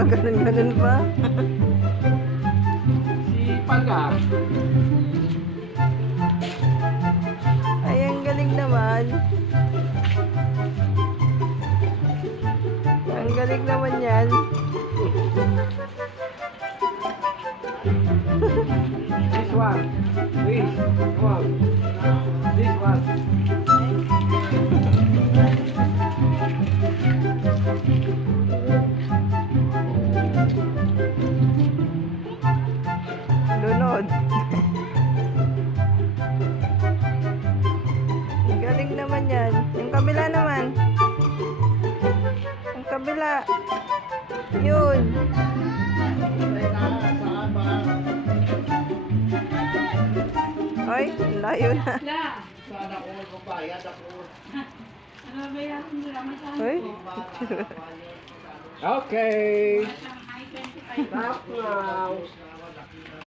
Ganun pa. Si Paga. Ay, ang galing naman. Ang galing naman yan. This one. This one. This one. Lunod. Ang galing naman yan. Yung kabila naman. Yung kabila. Yun. Ay, layo na. Sana ko magpapayad ako. Ano ba yan? Ay. Okay. High 25. Stop now.